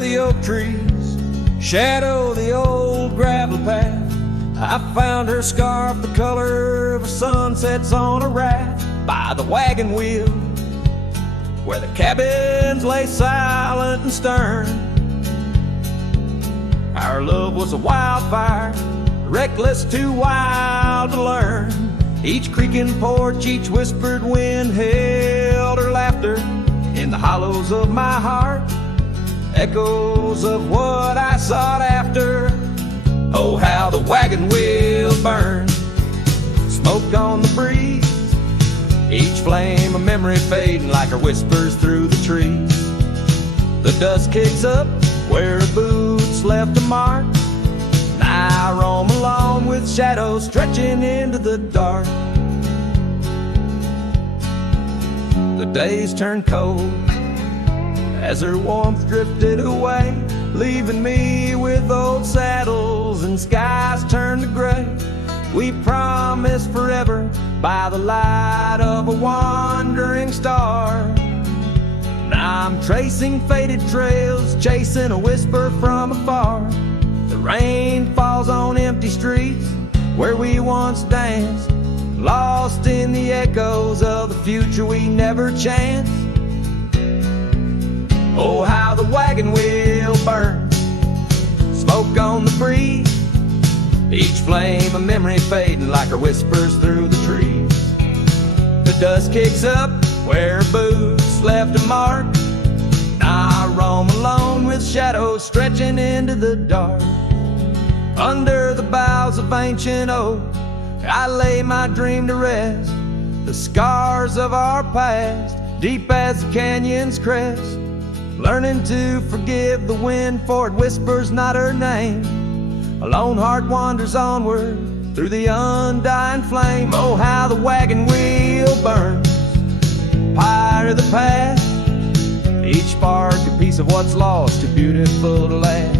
the oak trees shadow the old gravel path, I found her scarf the color of a sunsets on a raft by the wagon wheel, where the cabins lay silent and stern. Our love was a wildfire, reckless, too wild to learn. Each creaking porch, each whispered wind held her laughter in the hollows of my heart, echoes of what I sought after. Oh, how the wagon wheel burned, smoke on the breeze, each flame a memory fading like her whispers through the trees. The dust kicks up where her boots left a mark, and I roam alone with shadows stretching into the dark. The days turned cold as her warmth drifted away, leaving me with old saddles and skies turned to gray. We promised forever by the light of a wandering star. Now I'm tracing faded trails, chasing a whisper from afar. The rain falls on empty streets where we once danced, lost in the echoes of the future we never chanced. Oh, how the wagon wheel burns, smoke on the breeze, each flame a memory fading like her whispers through the trees. The dust kicks up where her boots left a mark, now I roam alone with shadows stretching into the dark. Under the boughs of ancient oak, I lay my dream to rest, the scars of our past, deep as the canyon's crest. Learning to forgive the wind, for it whispers not her name. A lone heart wanders onward through the undying flame. Oh, how the wagon wheel burns, pyre of the past, each spark a piece of what's lost, too beautiful to last.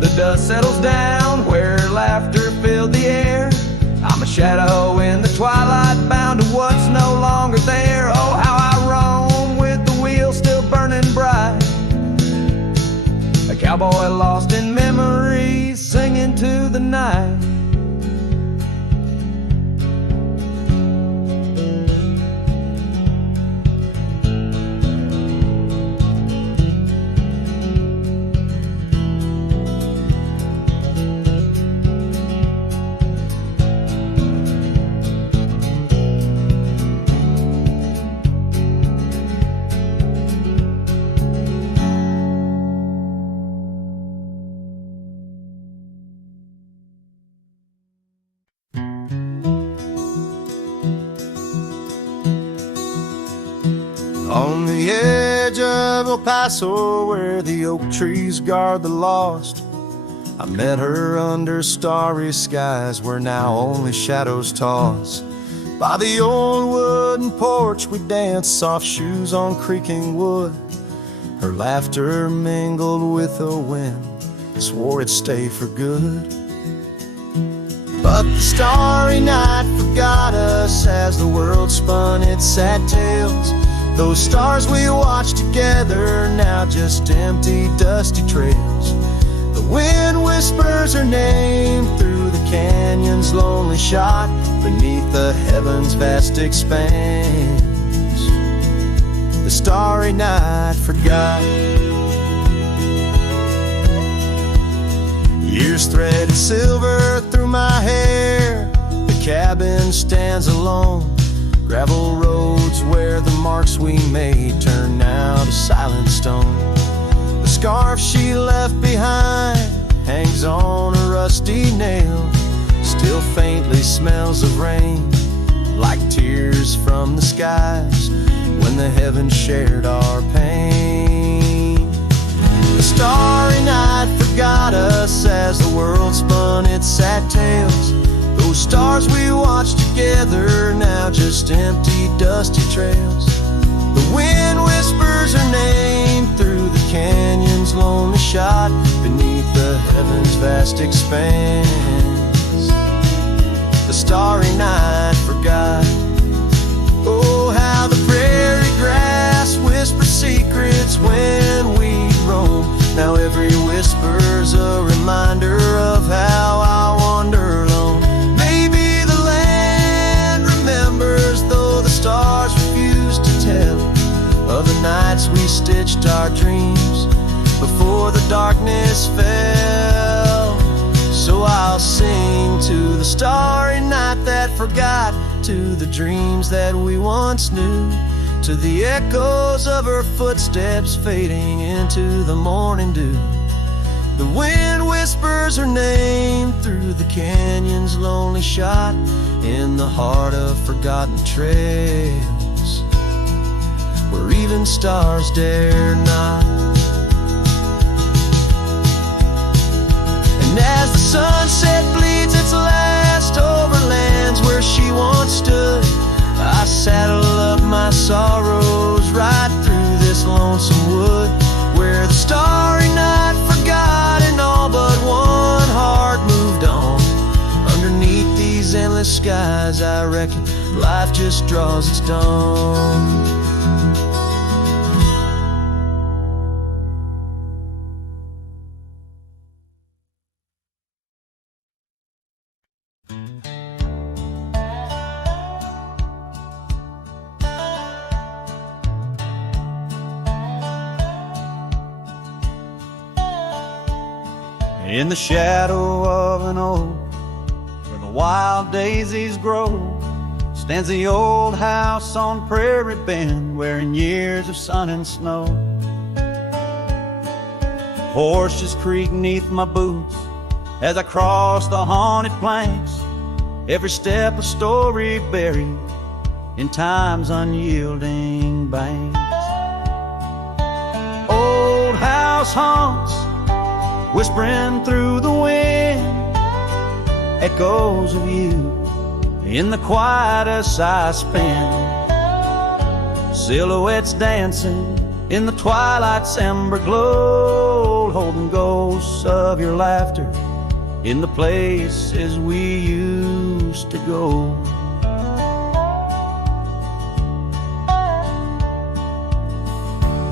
The dust settles down where laughter filled the air. I'm a shadow in the twilight, bound to what's no longer there. Oh, how I roam with the wheel still burning bright, a cowboy lost in memories, singing to the night. On the edge of El Paso, where the oak trees guard the lost, I met her under starry skies where now only shadows toss. By the old wooden porch we danced, soft shoes on creaking wood. Her laughter mingled with the wind, swore it'd stay for good. But the starry night forgot us as the world spun its sad tales. Those stars we watched together, now just empty, dusty trails. The wind whispers her name through the canyon's lonely shot, beneath the heaven's vast expanse. The starry night forgot. Years threaded silver through my hair. The cabin stands alone. Gravel roads where the marks we made turn now to silent stone. The scarf she left behind hangs on a rusty nail, still faintly smells of rain, like tears from the skies when the heavens shared our pain. The starry night forgot us as the world spun its sad tales. Those stars we watched together, now just empty, dusty trails. The wind whispers her name through the canyon's lonely shot, beneath the heaven's vast expanse. The starry night forgot. Oh, how the prairie grass whispers secrets when we roam stitched our dreams before the darkness fell. So I'll sing to the starry night that forgot, to the dreams that we once knew, to the echoes of her footsteps fading into the morning dew. The wind whispers her name through the canyon's lonely shot, in the heart of forgotten trails where even stars dare not. And as the sunset bleeds its last over lands where she once stood, I saddle up my sorrows right through this lonesome wood, where the starry night forgot and all but one heart moved on. Underneath these endless skies, I reckon life just draws its dawn. In the shadow of an oak where the wild daisies grow stands the old house on Prairie Bend, wearing years of sun and snow. Horses creak neath my boots as I cross the haunted planks, every step a story buried in time's unyielding banks. Old house haunts whispering through the wind, echoes of you in the quiet as I spend. Silhouettes dancing in the twilight's ember glow, holding ghosts of your laughter in the places we used to go.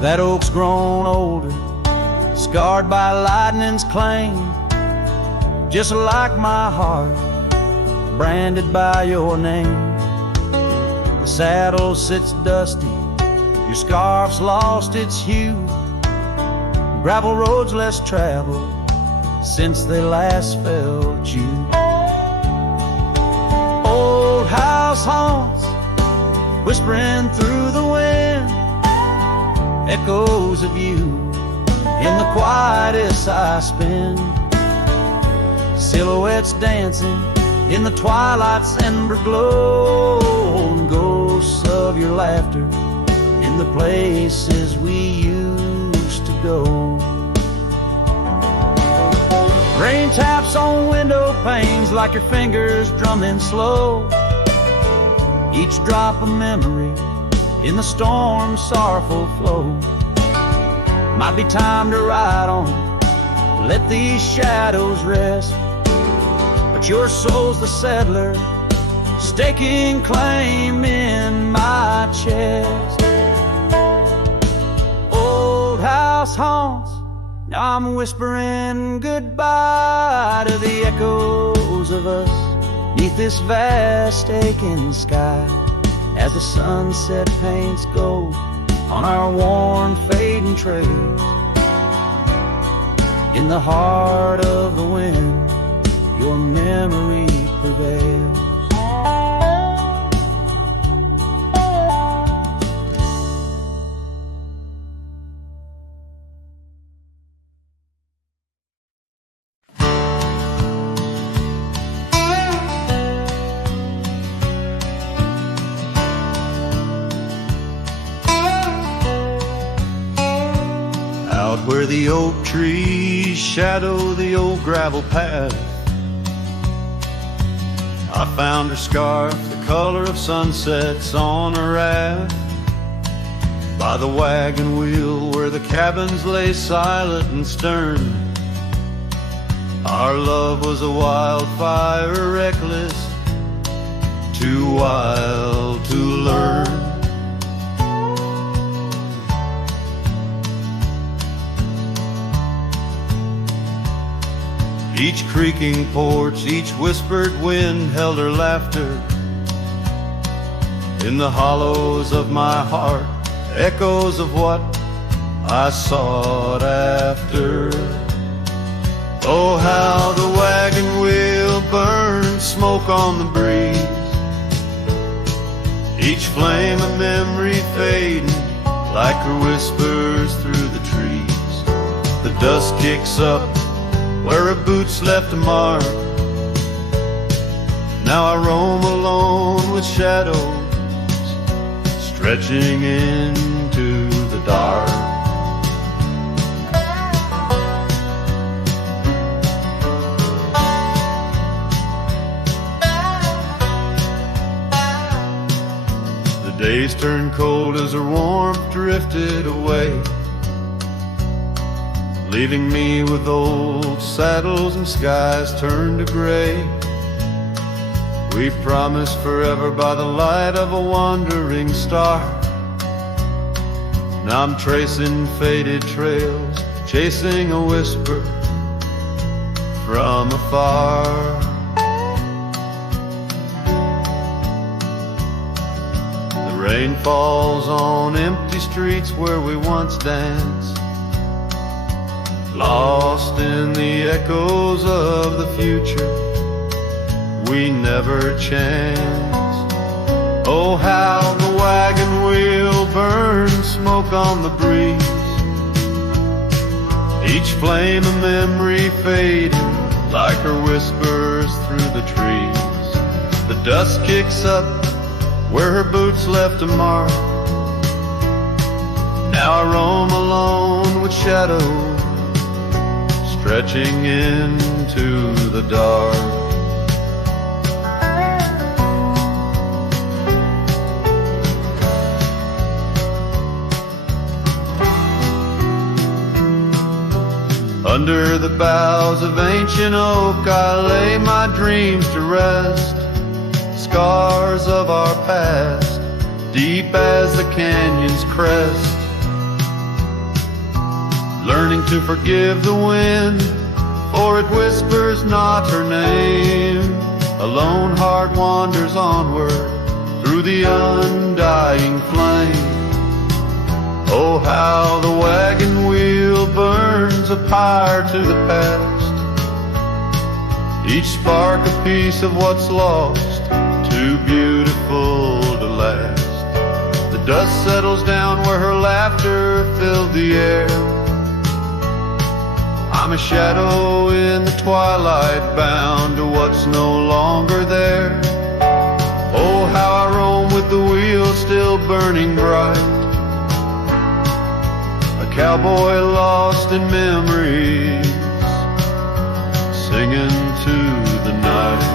That oak's grown older, scarred by lightning's claim, just like my heart, branded by your name. The saddle sits dusty, your scarf's lost its hue, gravel roads less traveled since they last felt you. Old house haunts whispering through the wind, echoes of you in the quietest I spend. Silhouettes dancing in the twilight's ember glow, and ghosts of your laughter in the places we used to go. Rain taps on window panes like your fingers drumming slow, each drop a memory in the storm's sorrowful flow. Might be time to ride on, let these shadows rest, but your soul's the settler, staking claim in my chest. Old house haunts, now I'm whispering goodbye to the echoes of us neath this vast aching sky, as the sunset paints gold on our worn fading trails. In the heart of the wind, your memory prevails. Where the oak trees shadow the old gravel path, I found her scarf, the color of sunsets on a raft, by the wagon wheel where the cabins lay silent and stern. Our love was a wildfire, reckless, too wild to learn. Each creaking porch, each whispered wind held her laughter. In the hollows of my heart, echoes of what I sought after. Oh, how the wagon wheel burns smoke on the breeze, each flame a memory fading like her whispers through the trees. The dust kicks up where her boots left a mark. Now I roam alone with shadows stretching into the dark. The days turned cold as her warmth drifted away, leaving me with old saddles and skies turned to gray. We promised forever by the light of a wandering star. Now I'm tracing faded trails, chasing a whisper from afar. The rain falls on empty streets where we once danced, lost in the echoes of the future we never chanced. Oh, how the wagon wheel burns smoke on the breeze, each flame a memory fading like her whispers through the trees. The dust kicks up where her boots left a mark. Now I roam alone with shadows stretching into the dark. Under the boughs of ancient oak I lay my dreams to rest, scars of our past, deep as the canyon's crest. Learning to forgive the wind, for it whispers not her name. A lone heart wanders onward through the undying flame. Oh, how the wagon wheel burns a pyre to the past, each spark a piece of what's lost, too beautiful to last. The dust settles down where her laughter filled the air. I'm a shadow in the twilight, bound to what's no longer there. Oh, how I roam with the wheel still burning bright, cowboy lost in memories, singing to the night.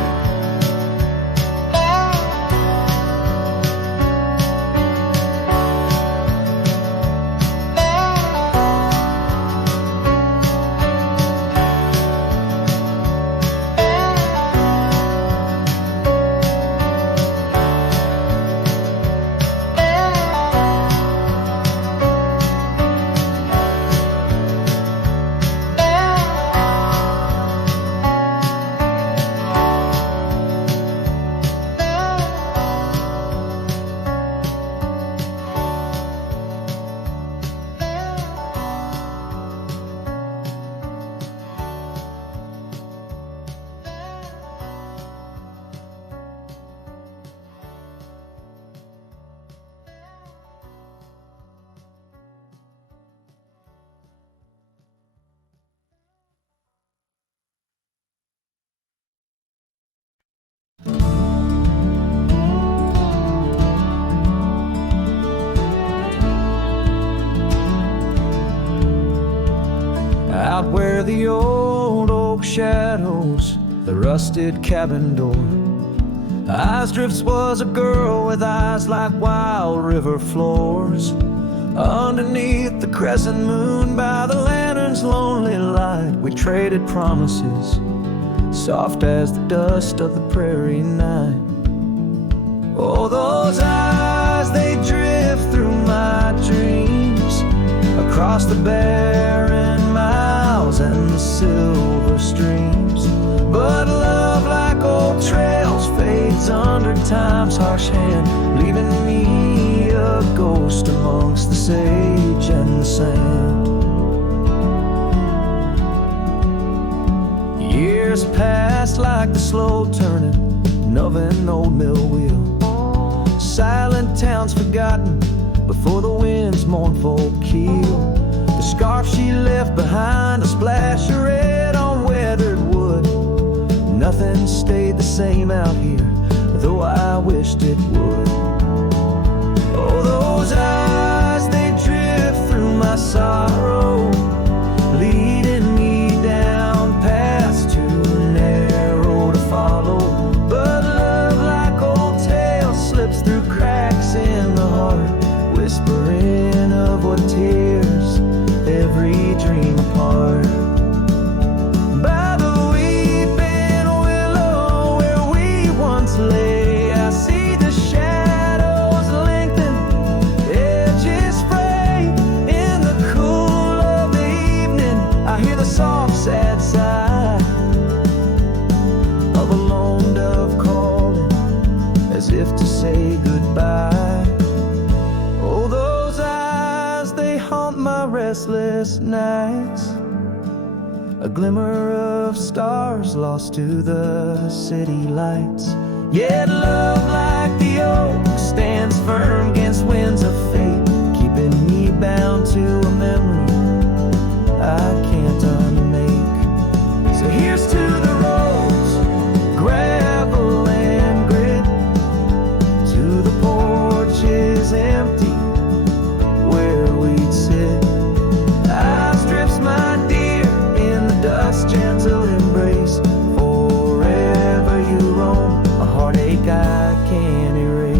Out where the old oak shadows the rusted cabin door, Eyes Drifts was a girl with eyes like wild river floors. Underneath the crescent moon by the lantern's lonely light, we traded promises, soft as the dust of the prairie night. Oh, those eyes, they drift through my dreams, across the barren miles and the silver streams. But love, like old trails, fades under time's harsh hand, leaving me a ghost amongst the sage and the sand. Years passed like the slow turning of an old mill wheel. Silent towns forgotten before the wind's mournful keel. The scarf she left behind, a splash of red on weathered wood. Nothing stayed the same out here, though I wished it would. Oh, those eyes, they drift through my sorrow, leading me down paths too narrow to follow. But love, like old tales, slips through cracks in the heart, whispering of what tears every dream apart. By the weeping willow where we once lay, I see the shadows lengthen, edges fray. In the cool of the evening, I hear the soft sad sigh of a lone dove calling, as if to say goodbye. Oh, those eyes, they haunt my restless nights, a glimmer of stars lost to the city lights. Yet love, like the oak, stands firm against winds of fate, keeping me bound to a memory I can't unmake. So here's to the roads, gravel and grit, to the porches empty where we'd sit. I strips my dear in the dust, gentle embrace. Forever you roam, a heartache I can't erase.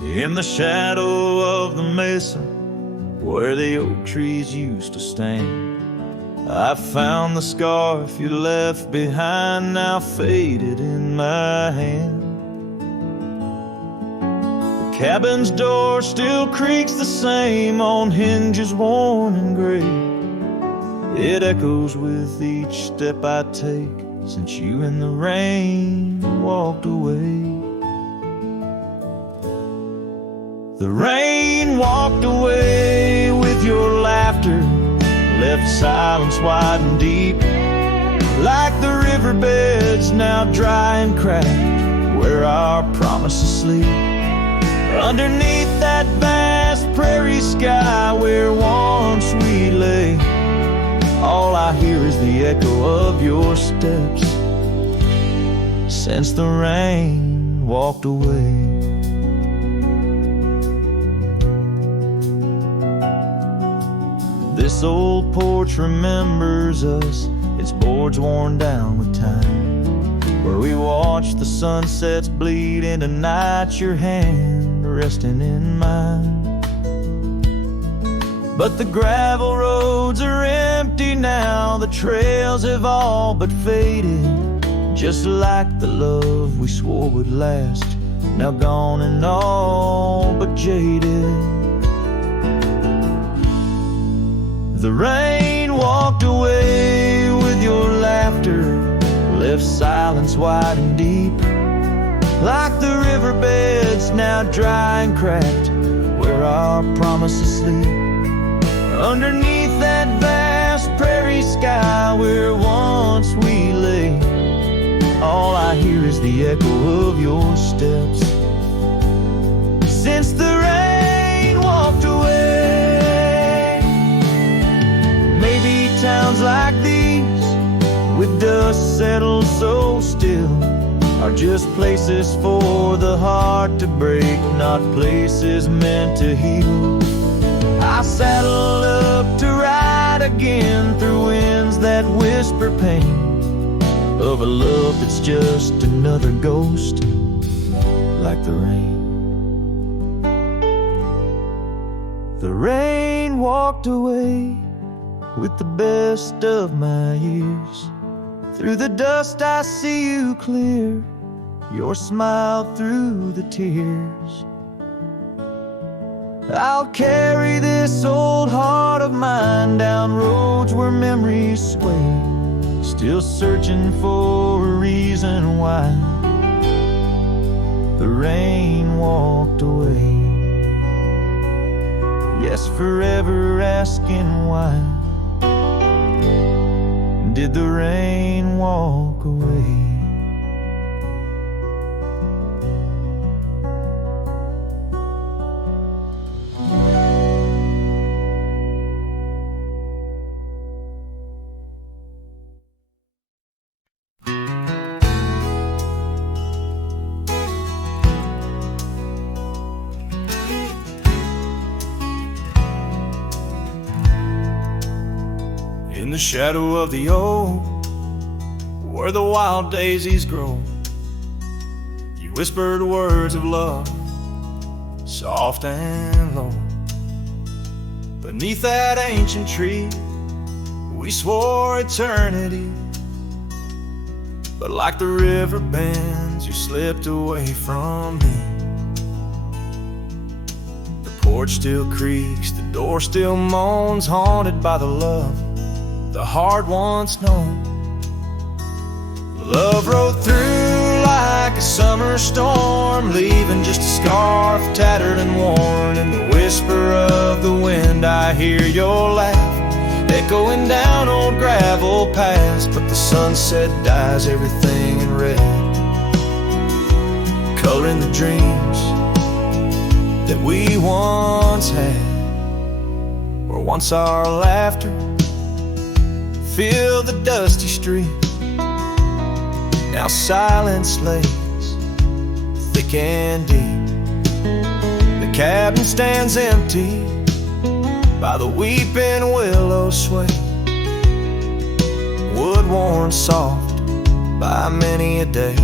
In the shadow of the mesa where the oak trees used to stand, I found the scarf you left behind, now faded in my hand. The cabin's door still creaks the same on hinges worn and gray. It echoes with each step I take since you in the rain walked away. The rain walked away with your laughter, left silence wide and deep, like the riverbeds now dry and cracked where our promises sleep. Underneath that vast prairie sky where once we lay, all I hear is the echo of your steps since the rain walked away. This old porch remembers us, its boards worn down with time, where we watched the sunsets bleed into night, your hand resting in mine. But the gravel roads are empty now, the trails have all but faded, just like the love we swore would last, now gone and all but jaded. The rain walked away with your laughter, left silence wide and deep, like the riverbeds now dry and cracked where our promises sleep. Underneath that vast prairie sky where once we lay, all I hear is the echo of your steps since the rain walked away. Maybe towns like these, with dust settled so still, are just places for the heart to break, not places meant to heal. I saddle up to ride again through winds that whisper pain of a love that's just another ghost, like the rain. The rain walked away with the best of my years, Through the dust I see you clear, your smile through the tears. I'll carry this old heart of mine down roads where memories sway, still searching for a reason why the rain walked away. Yes, forever asking why did the rain walk away? In the shadow of the oak, where the wild daisies grow, you whispered words of love, soft and low. Beneath that ancient tree, we swore eternity, but like the river bends, you slipped away from me. The porch still creaks, the door still moans, haunted by the love the heart once known. Love rode through like a summer storm, leaving just a scarf tattered and worn. In the whisper of the wind I hear your laugh, echoing down old gravel paths. But the sunset dyes everything in red, coloring the dreams that we once had, where once our laughter filled the dusty street. Now silence lays thick and deep. The cabin stands empty by the weeping willow sway, wood worn soft by many a day.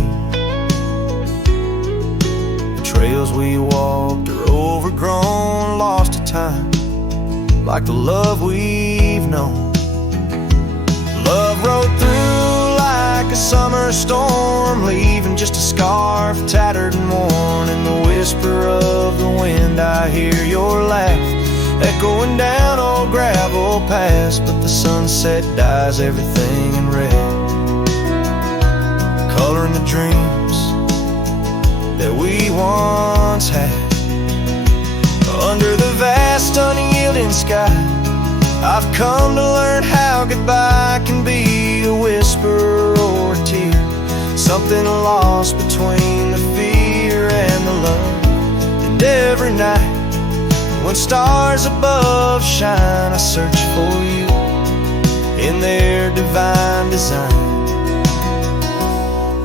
The trails we walked are overgrown, lost to time, like the love we've known. Love rode through like a summer storm, leaving just a scarf tattered and worn. In the whisper of the wind I hear your laugh, echoing down old gravel paths. But the sunset dyes everything in red, coloring the dreams that we once had. Under the vast unyielding sky, I've come to learn how goodbye can be a whisper or a tear, something lost between the fear and the love. And every night when stars above shine, I search for you in their divine design.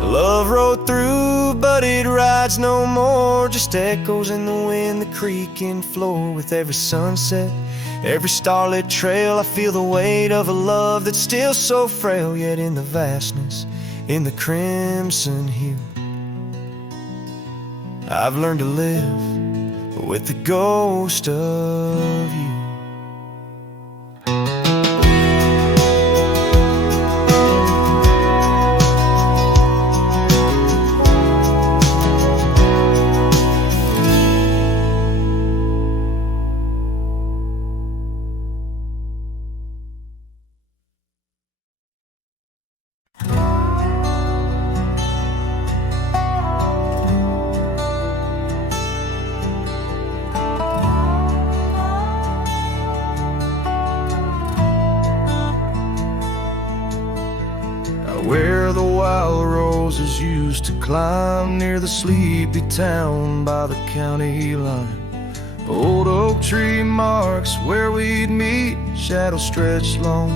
Love rode through, but it rides no more, just echoes in the wind, the creaking floor. With every sunset, every starlit trail, I feel the weight of a love that's still so frail, yet in the vastness, in the crimson hue, I've learned to live with the ghost of you. Where the wild roses used to climb, near the sleepy town by the county line. Old oak tree marks where we'd meet, shadows stretched long,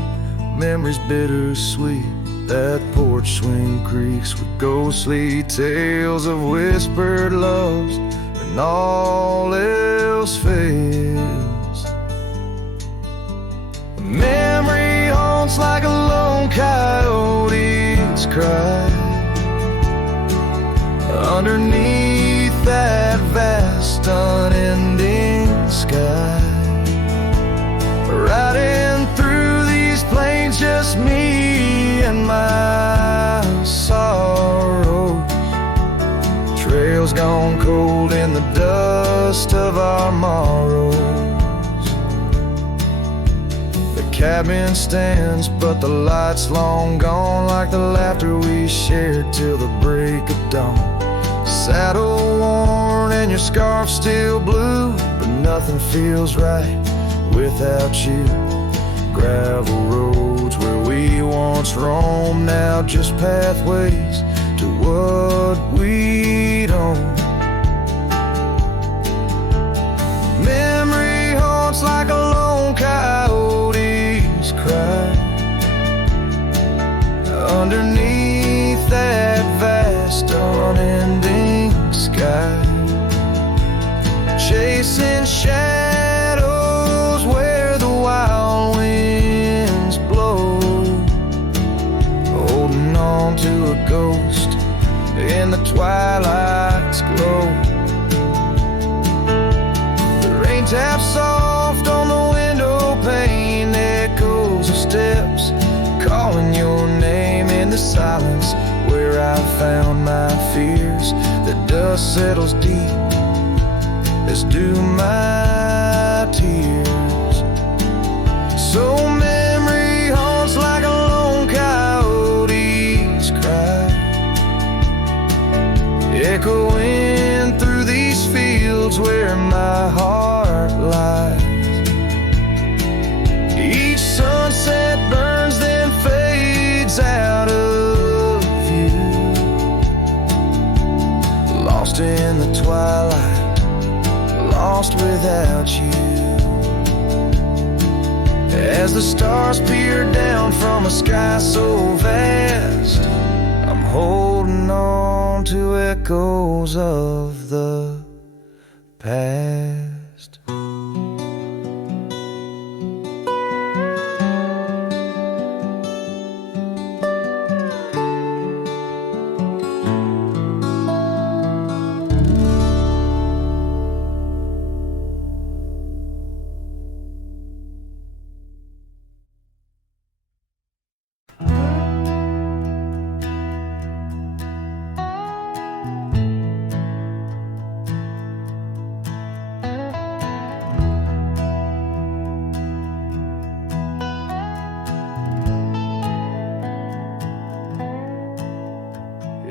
memories bittersweet. That porch swing creaks with ghostly tales of whispered loves when all else fails. Memory haunts like a lone coyote's cry underneath that vast unending sky. Riding through these plains, just me and my cold in the dust of our morrows. The cabin stands, but the light's long gone, like the laughter we shared till the break of dawn. Saddle worn and your scarf still blue, but nothing feels right without you. Gravel roads where we once roamed, now just pathways to what we'd own. Memory haunts like a lone coyote's cry underneath that vast unending sky, chasing shadows where the wild winds blow, holding on to a ghost in the twilight's glow. The rain taps soft on the window pane, echoes of steps calling your name in the silence where I found my fears. The dust settles deep, as do my tears. So memory haunts like a lone coyote's cry, echoing through these fields where my heart lies. Each sunset burns, then fades out of view, lost in the twilight, lost without you. As the stars peer down from a sky so vast, I'm holding on to echoes of the past.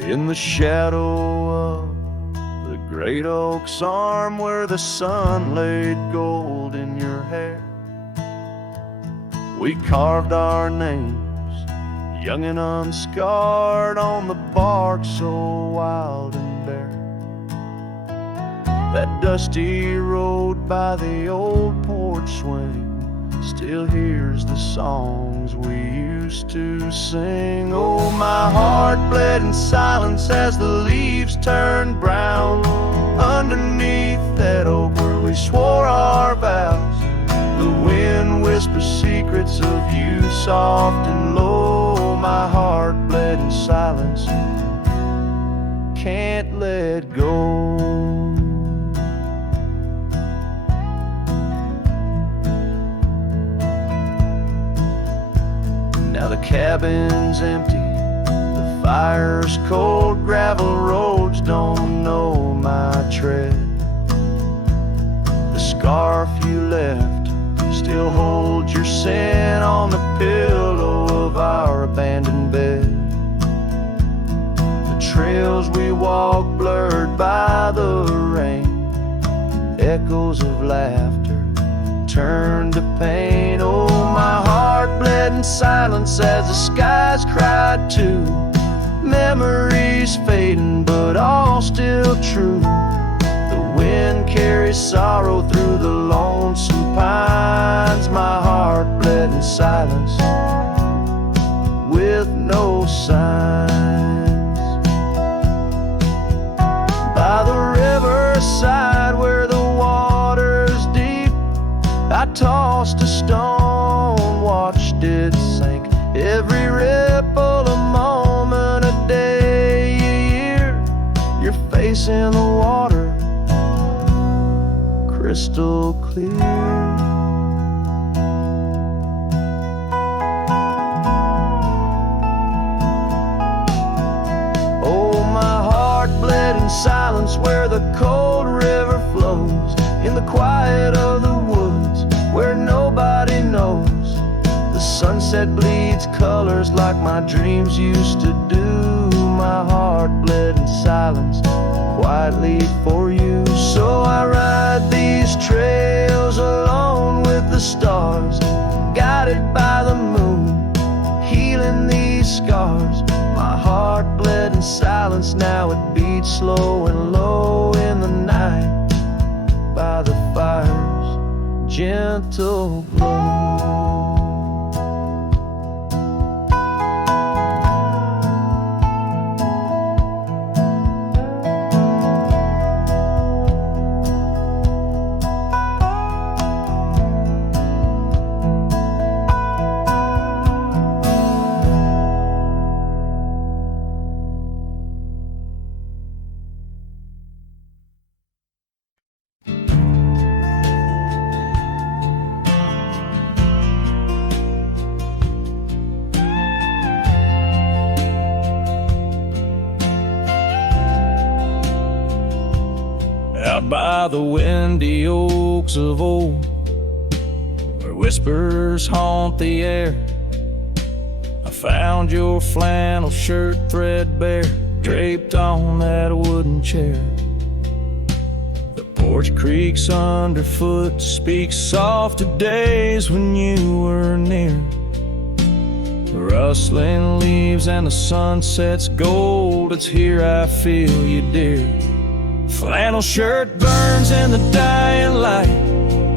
In the shadow of the great oak's arm, where the sun laid gold in your hair, we carved our names, young and unscarred, on the bark so wild and bare. That dusty road by the old porch swing still hears the songs we used to sing. Oh, my heart bled in silence as the leaves turned brown underneath that oak where we swore our vows. The wind whispers secrets of you soft and low. My heart bled in silence, can't let go. Now the cabin's empty, the fire's cold, gravel roads don't know my tread. The scarf you left still holds your scent on the pillow of our abandoned bed. The trails we walk blurred by the rain, echoes of laughter turned to pain. Oh, my heart bled in silence as the skies cried too. Memories fading, but all still true. The wind carries sorrow through the lonesome pines. My heart bled in silence with no signs. By the riverside where the water's deep, I tossed a stone, watched it sink. Every ripple a moment, a day, a year. Your face in the water, crystal clear. Oh, my heart bled in silence where the cold the quiet of the woods where nobody knows. The sunset bleeds colors like my dreams used to do. My heart bled in silence quietly for you. So I ride these trails alone with the stars, guided by the moon, healing these scars. My heart bled in silence, now it beats slow and low in the night by the fire's gentle glow. Out by the windy oaks of old, where whispers haunt the air, I found your flannel shirt threadbare, draped on that wooden chair. The porch creaks underfoot, speaks soft of days when you were near. The rustling leaves and the sunset's gold, it's here I feel you, dear. Flannel shirt burns in the dying light.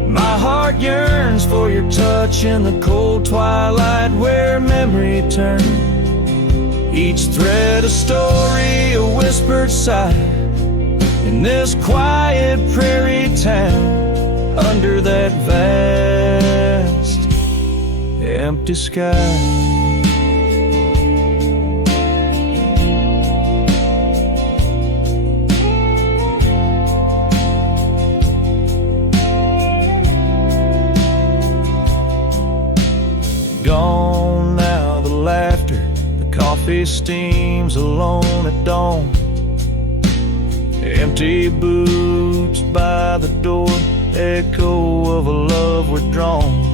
My heart yearns for your touch in the cold twilight where memory turns. Each thread a story, a whispered sigh. In this quiet prairie town, under that vast empty sky. Gone now the laughter, the coffee steams alone at dawn. Empty boots by the door, echo of a love withdrawn.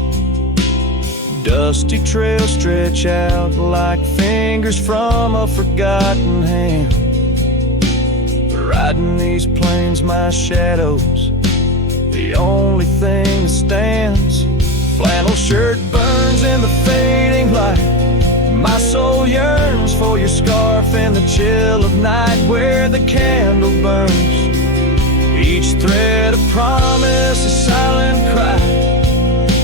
Dusty trails stretch out like fingers from a forgotten hand. Riding these plains, my shadow's the only thing that stands. Flannel shirt burns in the fading light. My soul yearns for your scarf in the chill of night where the candle burns. Each thread a promise, a silent cry.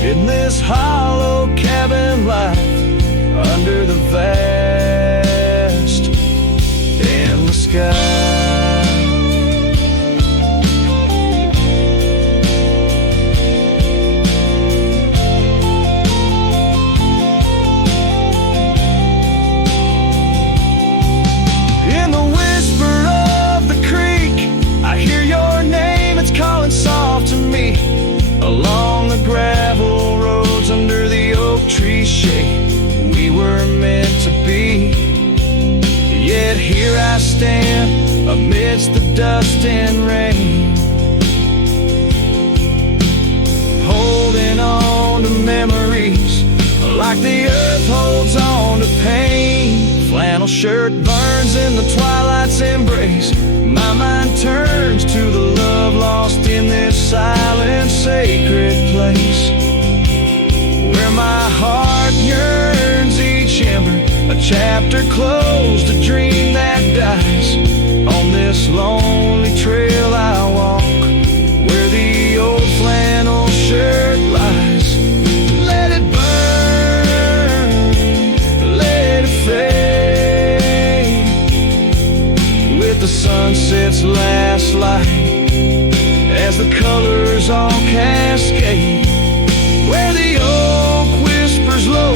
In this hollow cabin life, under the vast in the sky. Soft to me along the gravel roads under the oak tree shade. We were meant to be. Yet here I stand amidst the dust and rain, holding on to memories like the earth holds on to pain. Flannel shirt burns in the twilight's embrace. My mind turns to the love lost in this silent, sacred place, where my heart yearns each ember, a chapter closed, a dream that dies. On this lonely trail I walk, where the old flannel shirt lies. Let it burn, let it fade, with the sunset's last light, as the colors all cascade, where the oak whispers low,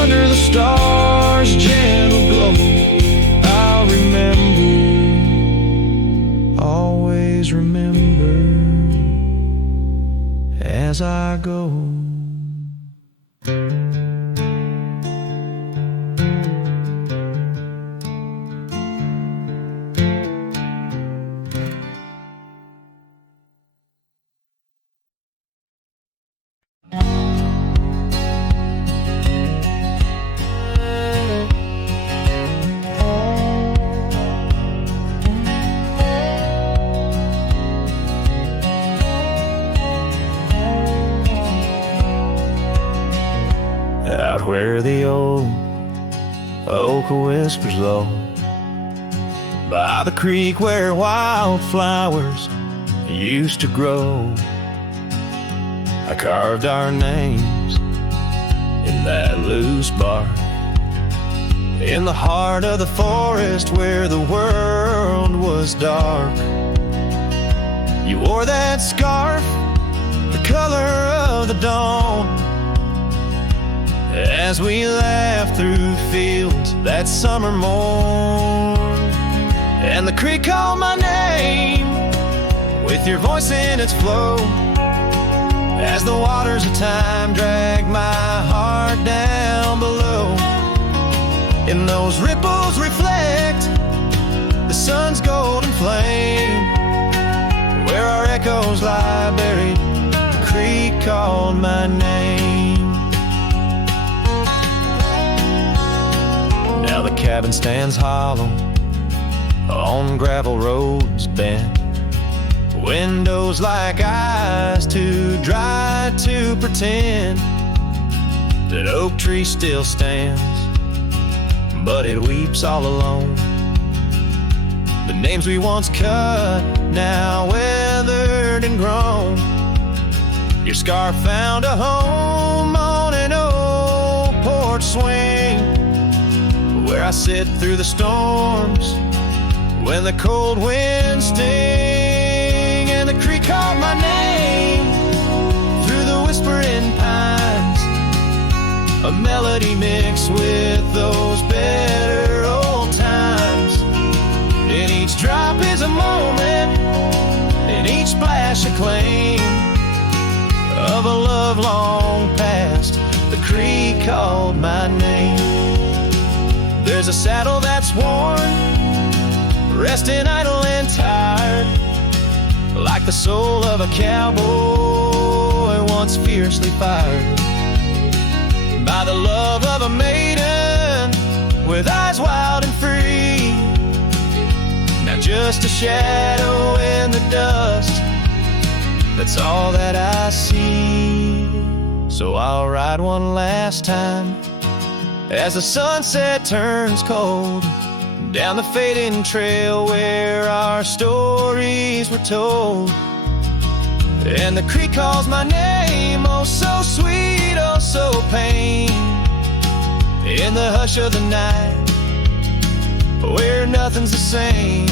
under the stars' gentle glow. I'll remember, always remember, as I go. where the old oak whispers low. By the creek where wildflowers used to grow, I carved our names in that loose bark. In the heart of the forest where the world was dark, you wore that scarf, the color of the dawn, as we laughed through fields that summer morn. And the creek called my name with your voice in its flow, as the waters of time dragged my heart down below. And those ripples reflect the sun's golden flame, where our echoes lie buried, the creek called my name. Now the cabin stands hollow on gravel roads bent, windows like eyes too dry to pretend that oak tree still stands, but it weeps all alone. The names we once cut, now weathered and grown. Your scarf found a home on an old porch swing, where I sit through the storms when the cold winds sting. And the creek called my name through the whispering pines, a melody mixed with those better old times. And each drop is a moment, and each splash a claim of a love long past. The creek called my name. There's a saddle that's worn, resting idle and tired, like the soul of a cowboy once fiercely fired by the love of a maiden with eyes wild and free. Now just a shadow in the dust, that's all that I see. So I'll ride one last time as the sunset turns cold, down the fading trail where our stories were told. And the creek calls my name, oh so sweet, oh so pain, in the hush of the night where nothing's the same.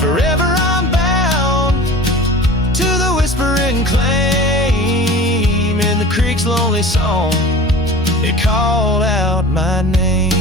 Forever I'm bound to the whispering claim. In the creek's lonely song, it called out my name.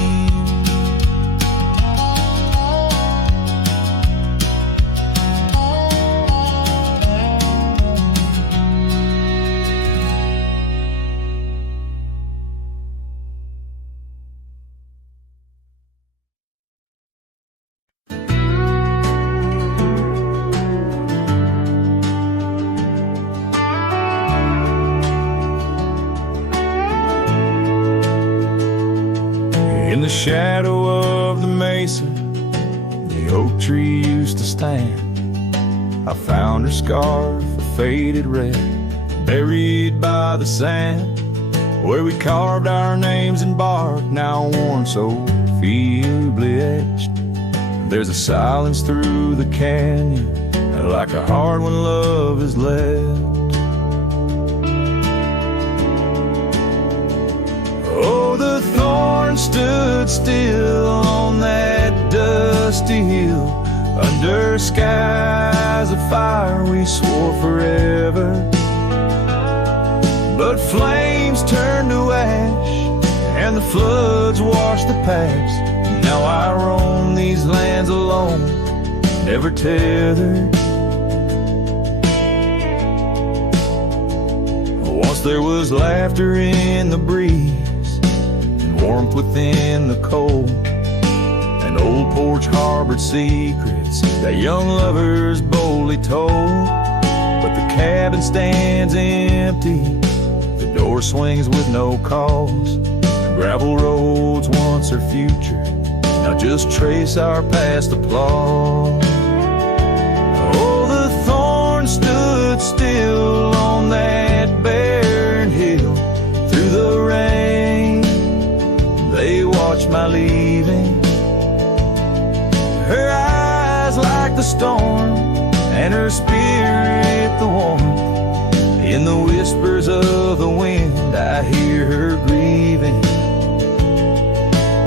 In the shadow of the mesa, the oak tree used to stand. I found her scarf, a faded red, buried by the sand, where we carved our names in bark, now worn so feebly etched. There's a silence through the canyon, like a heart when love is left. Oh, the thorn stood still on that dusty hill, under skies of fire we swore forever. But flames turned to ash, and the floods washed the past. Now I roam these lands alone, never tethered. Once there was laughter in the breeze, warmth within the cold. An old porch harbored secrets that young lovers boldly told. But the cabin stands empty, the door swings with no cause. Gravel roads once our future, now just trace our past applause. Oh, the thorn stood still on that barren hill, through the rain watch my leaving. Her eyes like the storm, and her spirit the warmth. In the whispers of the wind, I hear her grieving.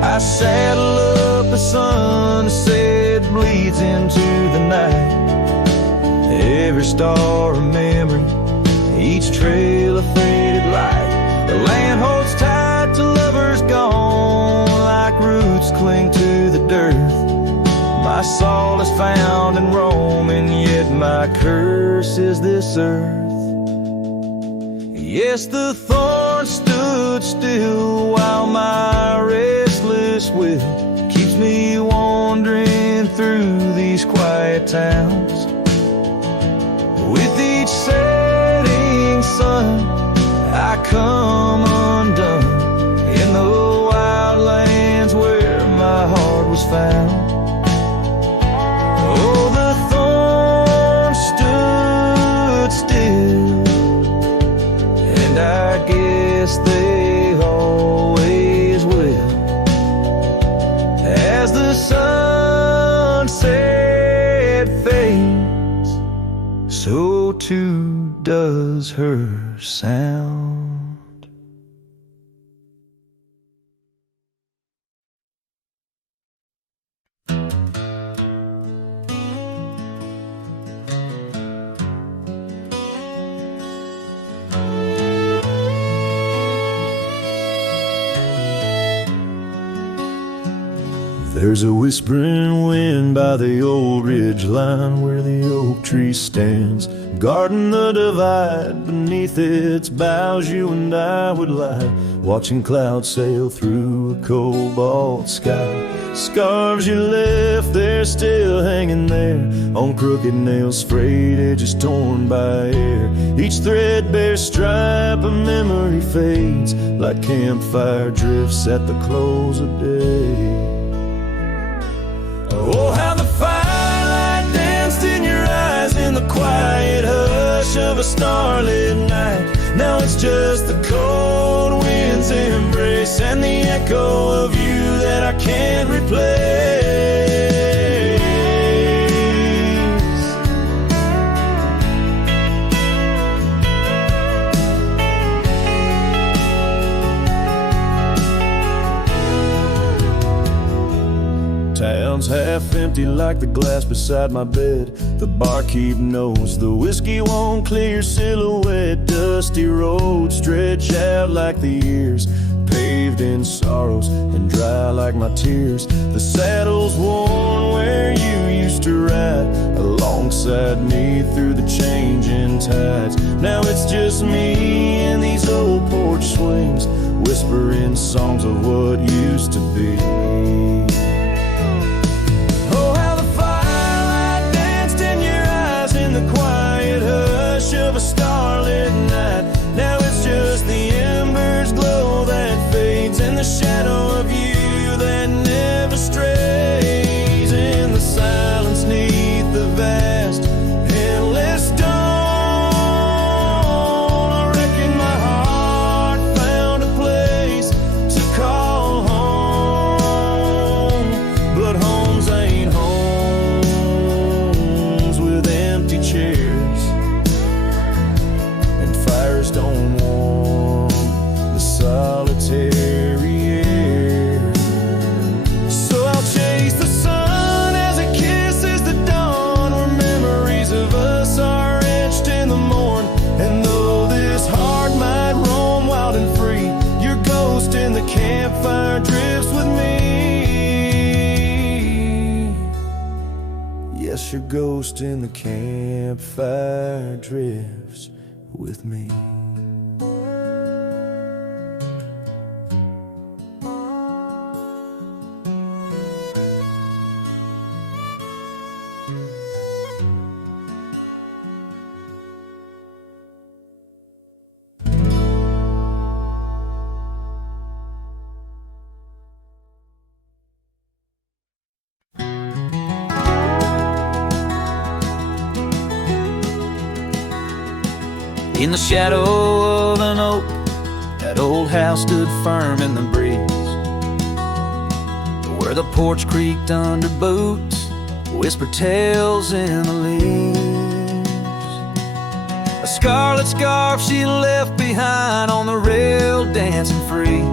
I saddle up the sunset, bleeds into the night. Every star a memory, each trail a faded light. The land holds tight to lovers gone, like roots cling to the dirt. My soul is found in Rome, and yet my curse is this earth. Yes, the thorn stood still while my restless will keeps me wandering through these quiet towns. With each setting sun, I come undone in the wild lands where my heart was found. Oh, the thorn stood still, and I guess they always will. As the sunset fades, so too does her sound. There's a whispering wind by the old ridge line where the oak tree stands, guarding the divide. Beneath its boughs you and I would lie, watching clouds sail through a cobalt sky. Scarves you left there still hanging there, on crooked nails, frayed edges torn by air. Each threadbare stripe of memory fades, like campfire drifts at the close of day. Oh, how the firelight danced in your eyes in the quiet hush of a starlit night. Now it's just the cold wind's embrace and the echo of you that I can't replace. Town's half empty like the glass beside my bed. The barkeep knows the whiskey won't clear your silhouette. Dusty roads stretch out like the years, paved in sorrows and dry like my tears. The saddle's worn where you used to ride alongside me through the changing tides. Now it's just me in these old porch swings, whispering songs of what used to be. The quiet hush of a starlit night. Now it's just the embers glow that fades, and the shadow of you that never strays. In the silence neath the vast endless dawn, I reckon my heart found a place to call home. But homes ain't homes with empty chairs, and fires don't warm the solitary air. So I'll chase the sun as it kisses the dawn, where memories of us are etched in the morn. And though this heart might roam wild and free, your ghost in the campfire drifts with me. Yes, your ghost in the campfire drifts with me. In the shadow of an oak, that old house stood firm in the breeze. the porch creaked under boots, whispered tales in the leaves. A scarlet scarf she left behind on the rail, dancing free,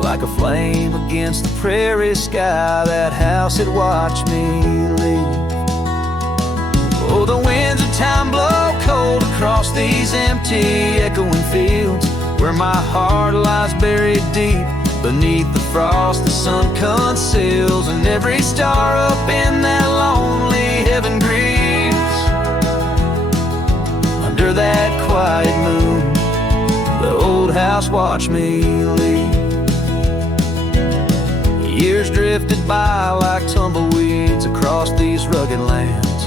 like a flame against the prairie sky. That house had watched me leave. Oh, the winds of time blow cold across these empty, echoing fields, where my heart lies buried deep beneath the frost the sun conceals, and every star up in that lonely heaven grieves. Under that quiet moon, the old house watched me leave. Years drifted by like tumbleweeds across these rugged lands.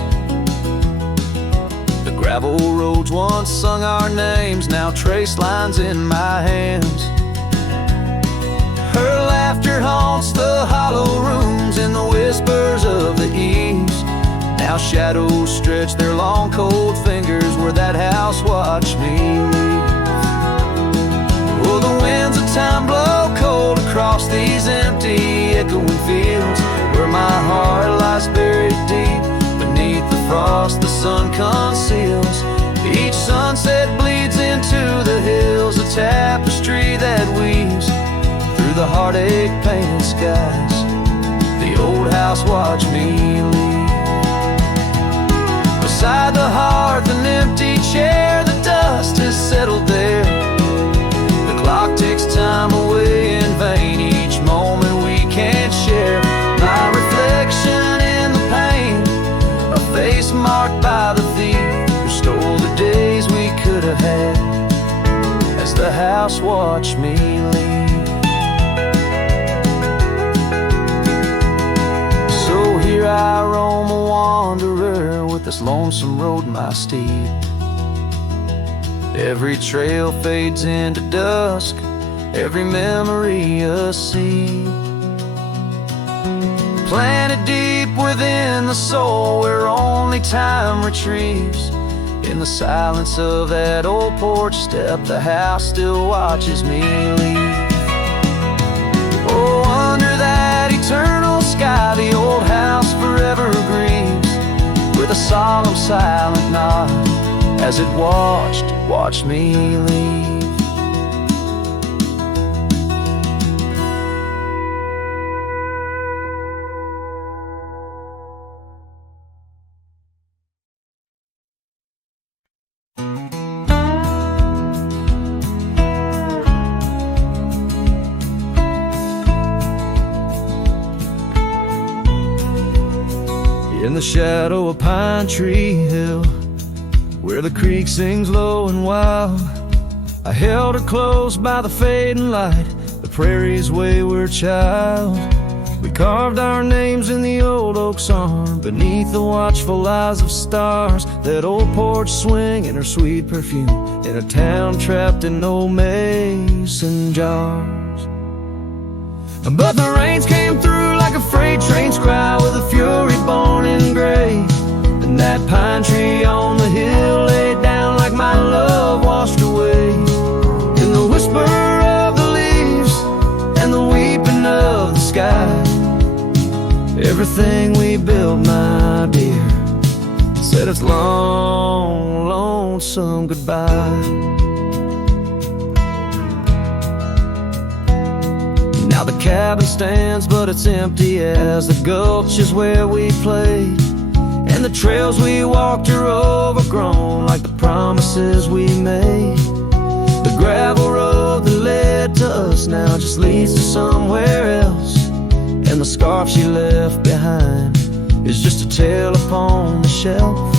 The gravel roads once sung our names, now trace lines in my hands. Her laughter haunts the hollow rooms in the whispers of the eaves. Now shadows stretch their long cold fingers where that house watched me leave. Oh, the winds of time blow cold across these empty, echoing fields, where my heart lies buried deep beneath the frost the sun conceals. Each sunset bleeds into the hills, a tapestry that weaves through the heartache-painted skies. The old house watched me leave. Beside the hearth, an empty chair, the dust has settled there. The clock ticks time away in vain, each moment we can't share. My reflection in the pain, a face marked by the thief who stole the days we could have had, as the house watched me leave. So here I roam, a wanderer, with this lonesome road my steed. Every trail fades into dusk, every memory a seed, planted deep within the soul, where only time retrieves. In the silence of that old porch step, the house still watches me leave. Oh, under that eternal sky, the old house forever grieves, with a solemn silent nod, as it watched me leave. In the shadow of Pine Tree Hill, where the creek sings low and wild, I held her close by the fading light, the prairie's wayward child. We carved our names in the old oak's arm, beneath the watchful eyes of stars. That old porch swinging her sweet perfume, in a town trapped in old mason jars. But the rains came through like a freight train's cry, with a fury born in gray. And that pine tree on the hill laid down like my love washed away. In the whisper of the leaves and the weeping of the sky, everything we built, my dear, said its long, lonesome goodbye. Now the cabin stands, but it's empty as the gulch is where we played. And the trails we walked are overgrown, like the promises we made. The gravel road that led to us now just leads to somewhere else. And the scarf she left behind is just a tale upon the shelf.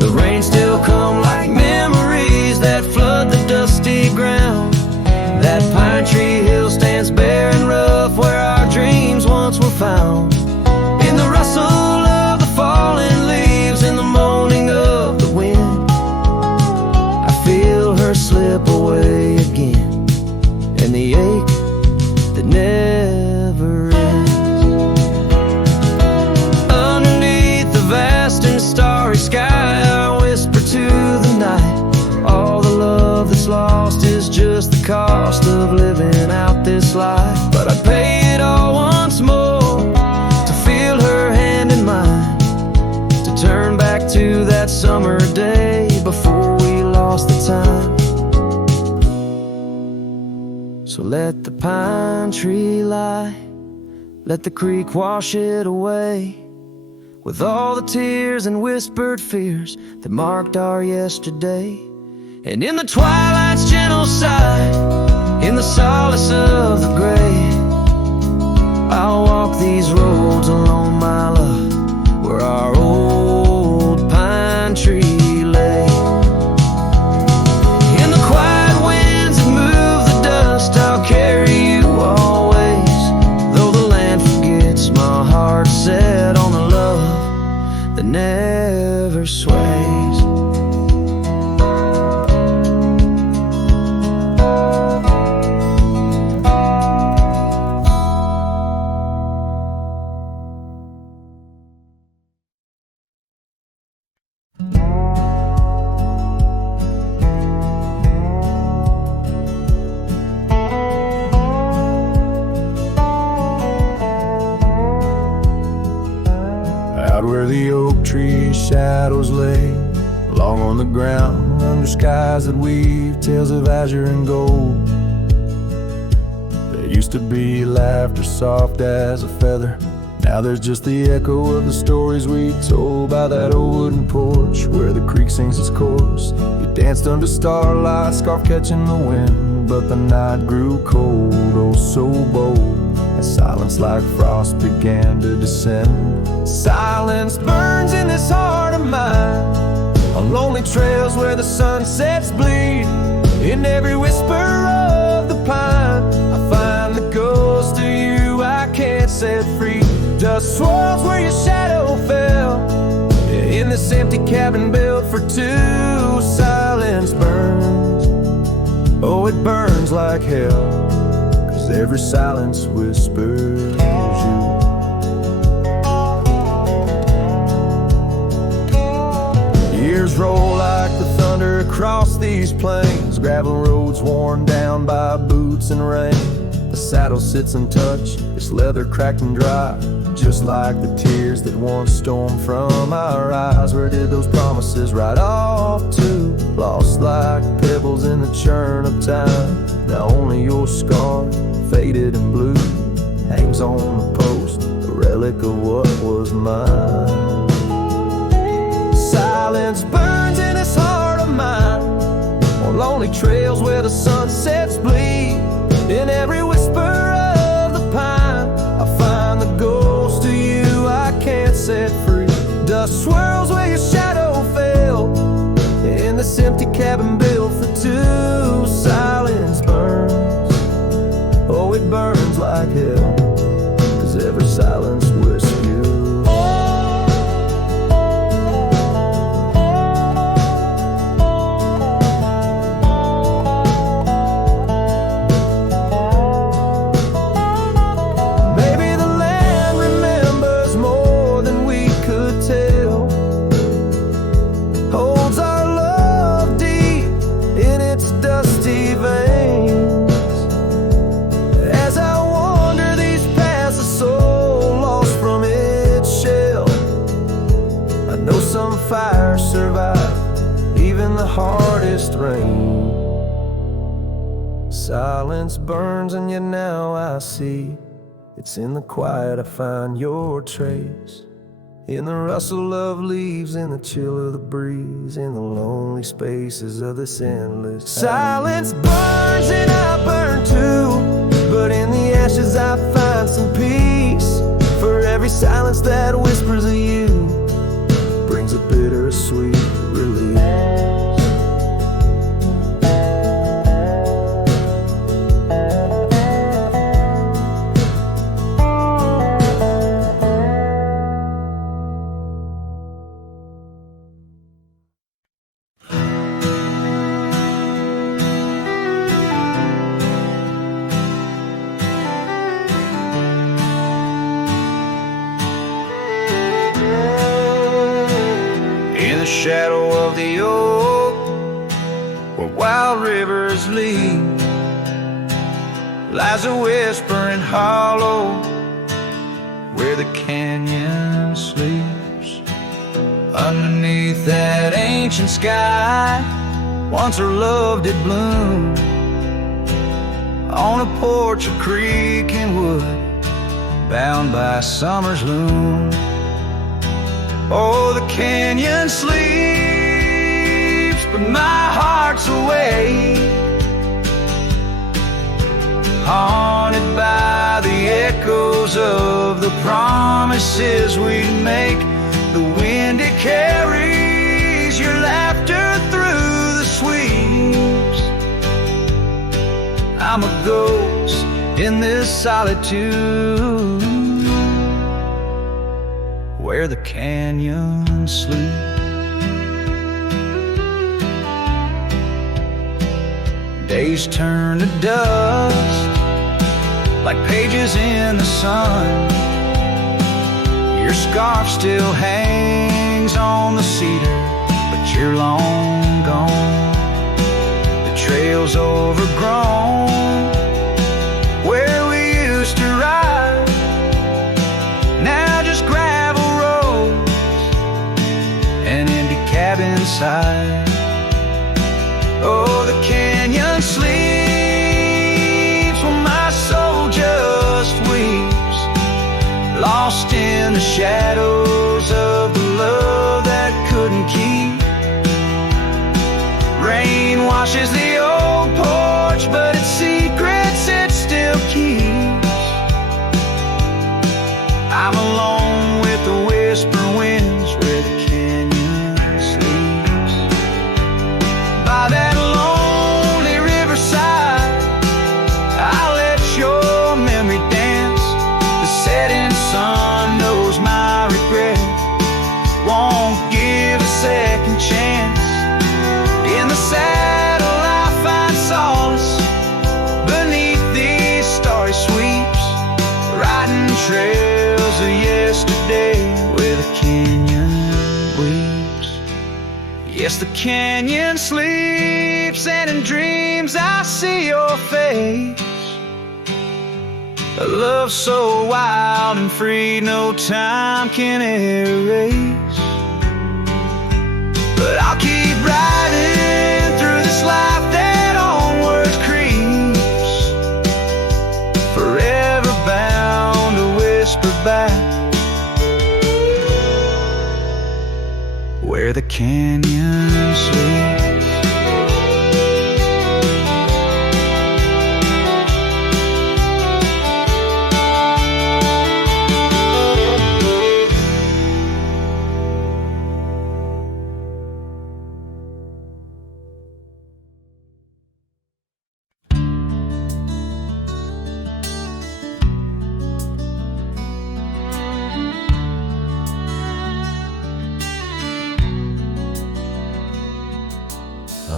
The rain still come like memories that flood the dusty ground. That pine tree hill stands bare and rough, where our dreams once were found. In the rustle of the falling leaves, in the moaning of the wind, I feel her slip away again, and the ache that never ends. Underneath the vast and starry sky, I whisper to the night, all the love that's lost is just the cost of living out this life. before we lost the time. So let the pine tree lie, let the creek wash it away, with all the tears and whispered fears that marked our yesterday. And in the twilight's gentle sigh, in the solace of the gray, I'll walk these roads alone, my love, where our old pine tree lay. In the quiet winds that move the dust, I'll carry you always, though the land forgets, my heart set on the love that never sways. Where the oak tree shadows lay, long on the ground, under skies that weave tales of azure and gold. There used to be laughter soft as a feather, now there's just the echo of the stories we told by that old wooden porch where the creek sings its chorus. You danced under starlight, scarf catching the wind, but the night grew cold, oh so bold, as silence like frost began to descend. Silence burns in this heart of mine, on lonely trails where the sunsets bleed. In every whisper of the pine, I find the ghost of you I can't set free. Dust swirls where your shadow fell, in this empty cabin built for two. Silence burns, oh it burns like hell, 'cause every silence whispers you. Years roll like the thunder across these plains, gravel roads worn down by boots and rain. The saddle sits untouched, its leather cracked and dry, just like the tears that once stormed from our eyes. Where did those promises ride off to? Lost like pebbles in the churn of time. Now only your scar, faded and blue, hangs on the post, a relic of what was mine. Silence burns in this heart of mine, on lonely trails where the sunsets bleed. In every whisper of the pine, I find the ghost of you I can't set free. Dust swirls where your shadow fell, in this empty cabin built for two. Silence burns, oh it burns like hell, 'cause every silence whispers you. Fire survive even the hardest rain. Silence burns and yet now I see, it's in the quiet I find your trace. In the rustle of leaves, in the chill of the breeze, in the lonely spaces of this endless silence burns and I burn too, but in the ashes I find some peace. For every silence that whispers of you brings a bittersweet release. Shadow of the oak, where wild rivers lead, lies a whispering hollow, where the canyon sleeps. Underneath that ancient sky, once our love did bloom on a porch of creek and wood, bound by summer's loom. Oh, the canyon sleeps, but my heart's awake, haunted by the echoes of the promises we'd make. The wind, it carries your laughter through the sweeps. I'm a ghost in this solitude where the canyon sleeps. Days turn to dust like pages in the sun. Your scarf still hangs on the cedar, but you're long gone. The trail's overgrown where we used to ride, now just gravel roads and empty cabin side. Oh, the canyon sleeps when my soul just weeps, lost in the shadows of the love that couldn't keep. Rain washes the old porch, but its secrets it still keeps. I'm alone with the whisper winds where the canyon sleeps. By that lonely riverside, I'll let your memory dance. The setting sun knows my regret won't give a second chance. In the saddle I find solace beneath these starry sweeps, riding trails of yesterday where the canyon weeps. Yes, the canyon sleeps, and in dreams I see your face. A love so wild and free no time can erase. But I'll keep riding through this life that onward creeps, forever bound to whisper back where the canyon sleeps.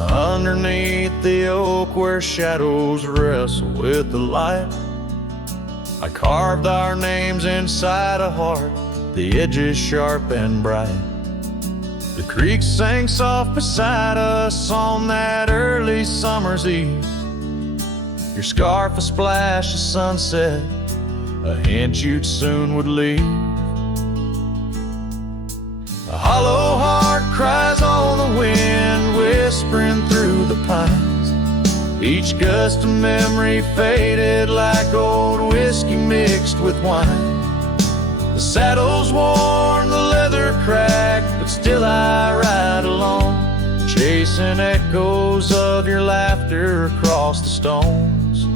Underneath the oak where shadows wrestle with the light, I carved our names inside a heart, the edges sharp and bright. The creek sang soft beside us on that early summer's eve. Your scarf a splash of sunset, a hint you'd soon would leave. A hollow heart cries on the wind, whispering through the pines. Each gust of memory faded like old whiskey mixed with wine. The saddle's worn, the leather cracked, but still I ride along, chasing echoes of your laughter across the stones.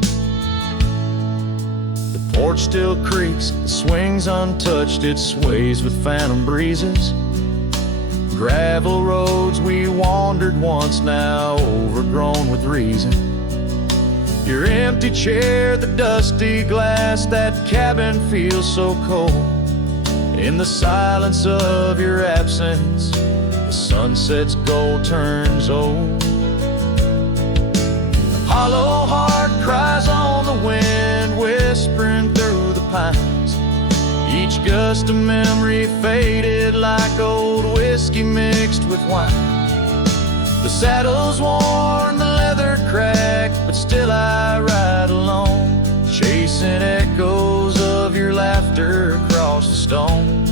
The porch still creaks, it swings untouched, it sways with phantom breezes. Gravel roads we wandered once, now overgrown with reason. Your empty chair, the dusty glass, that cabin feels so cold. In the silence of your absence, the sunset's gold turns old. A hollow heart cries on the wind, whispering through the pines. Each gust of memory faded like old whiskey mixed with wine. The saddle's worn, the leather cracked, but still I ride alone, chasing echoes of your laughter across the stones.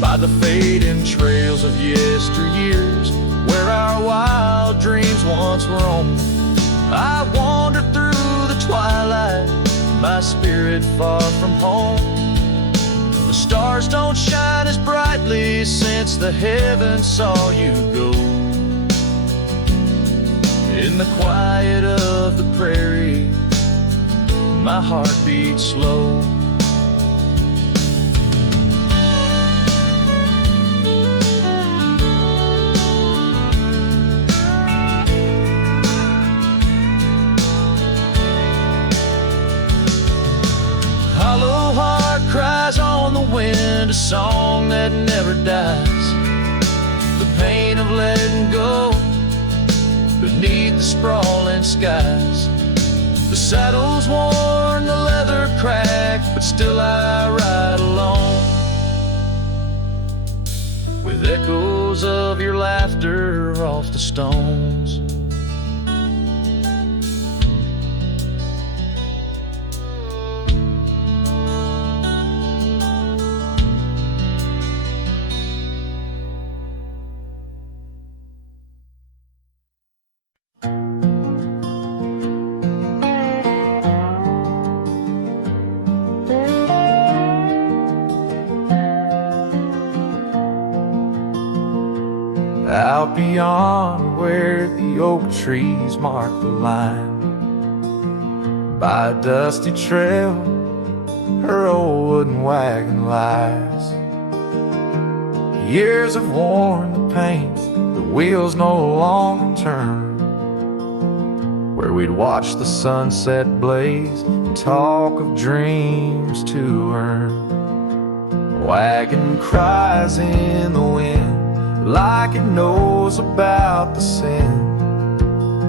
By by the fading trails of yesteryears, where our wild dreams once roamed. I wander through the twilight, my spirit far from home. The stars don't shine as brightly since the heavens saw you go. In the quiet of the prairie, my heart beats slow. Hollow heart cries on the wind, a song that never dies. The pain of letting go beneath the sprawling skies. The saddle's worn, the leather cracked, but still I ride alone, with echoes of your laughter off the stones. Out beyond where the oak trees mark the line, by a dusty trail, her old wooden wagon lies. Years have worn the paint, the wheels no longer turn. Where we'd watch the sunset blaze and talk of dreams to earn. Wagon cries in the wind, like it knows about the sin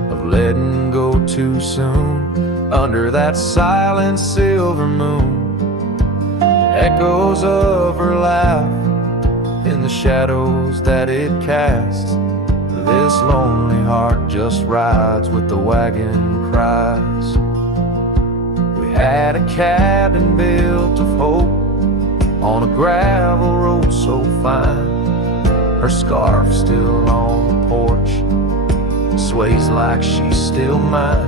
of letting go too soon under that silent silver moon. Echoes of her laugh in the shadows that it casts. This lonely heart just rides with the wagon cries. We had a cabin built of hope on a gravel road so fine. Her scarf still on the porch, sways like she's still mine.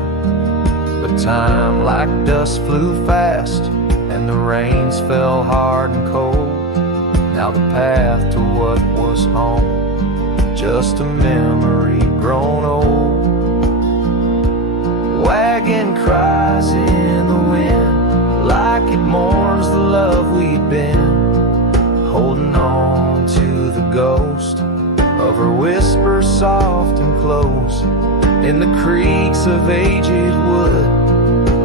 But time like dust flew fast, and the rains fell hard and cold. Now the path to what was home, just a memory grown old. Wagon cries in the wind, like it mourns the love we'd been, holding on to the ghost of her whisper soft and close. In the creaks of aged wood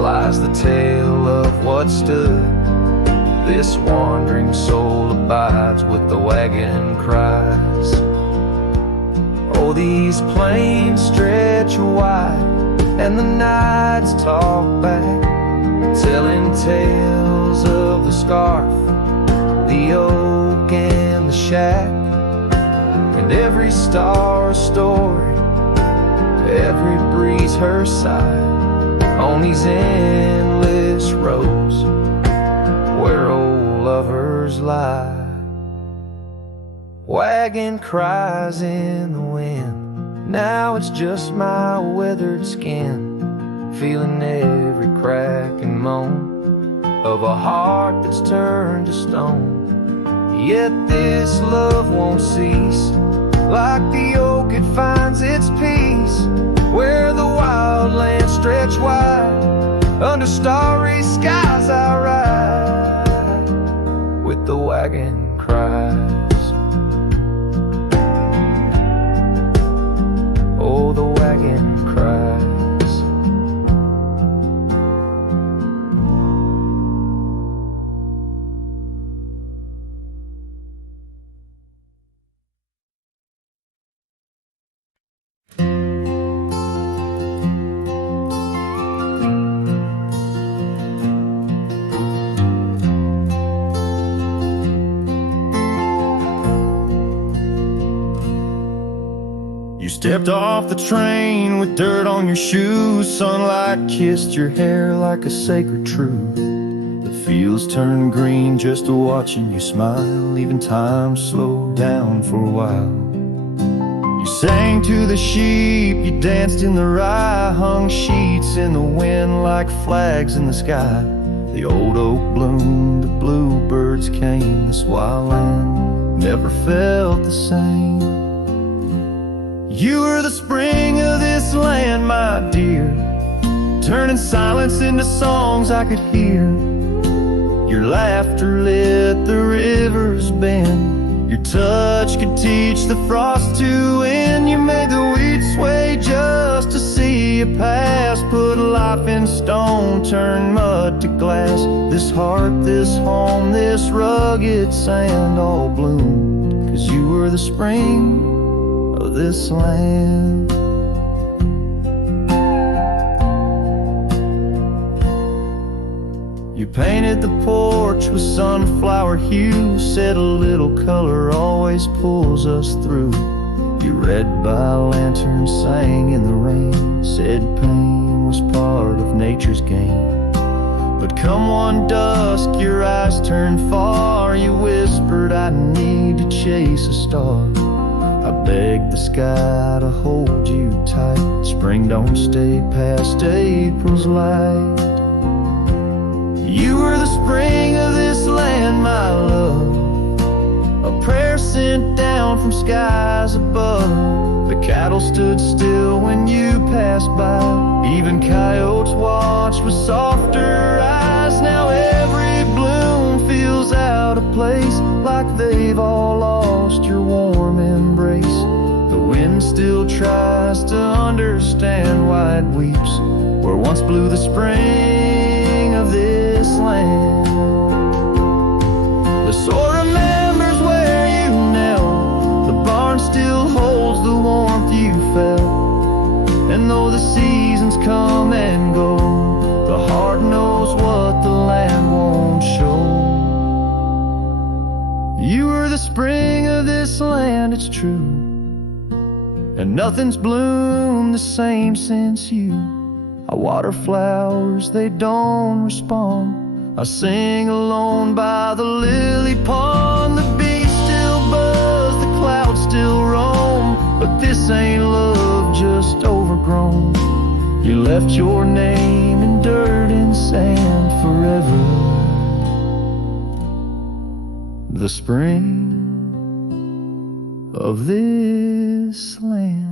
lies the tale of what stood. This wandering soul abides with the wagon cries. Oh, these plains stretch wide, and the nights talk back, telling tales of the scarf, the oak and the shack, and every star a story, every breeze her sigh, on these endless roads where old lovers lie. Wagon cries in the wind, now it's just my weathered skin, feeling every crack and moan of a heart that's turned to stone. Yet this love won't cease, like the oak it finds its peace, where the wild lands stretch wide, under starry skies I ride, with the wagon cries. Oh, the wagon cries. Stepped off the train with dirt on your shoes. Sunlight kissed your hair like a sacred truth. The Fields turn green just watching you smile. Even time slowed down for a while. You sang to the sheep, you danced in the rye, hung sheets in the wind like flags in the sky. The old oak bloomed, the bluebirds came. This wild land never felt the same. You were the spring of this land, my dear, turning silence into songs I could hear. Your laughter lit the river's bend. Your touch could teach the frost to end. You made the wheat sway just to see you pass. Put life in stone, turn mud to glass. This heart, this home, this rugged sand all bloomed 'cause you were the spring of this land. You painted the porch with sunflower hue, said a little color always pulls us through. You read by lantern, sang in the rain, said pain was part of nature's game. But come one dusk, your eyes turned far. You whispered, I need to chase a star. I begged the sky to hold you tight. Spring don't stay past April's light. You were the spring of this land, my love, a prayer sent down from skies above. The cattle stood still when you passed by. Even coyotes watched with softer eyes. Now every bloom feels out of place, like they've all lost your warm embrace. The wind still tries to understand why it weeps where once blew the spring of this land. The soil remembers where you knelt. The barn still holds the warmth you felt. And though the seasons come and go, the heart knows what the land won't show. You were the spring of this land, it's true, and nothing's bloomed the same since you. I water flowers, they don't respond. I sing alone by the lily pond. The bees still buzz, the clouds still roam, but this ain't love just overgrown. You left your name in dirt and sand forever. The spring of this land.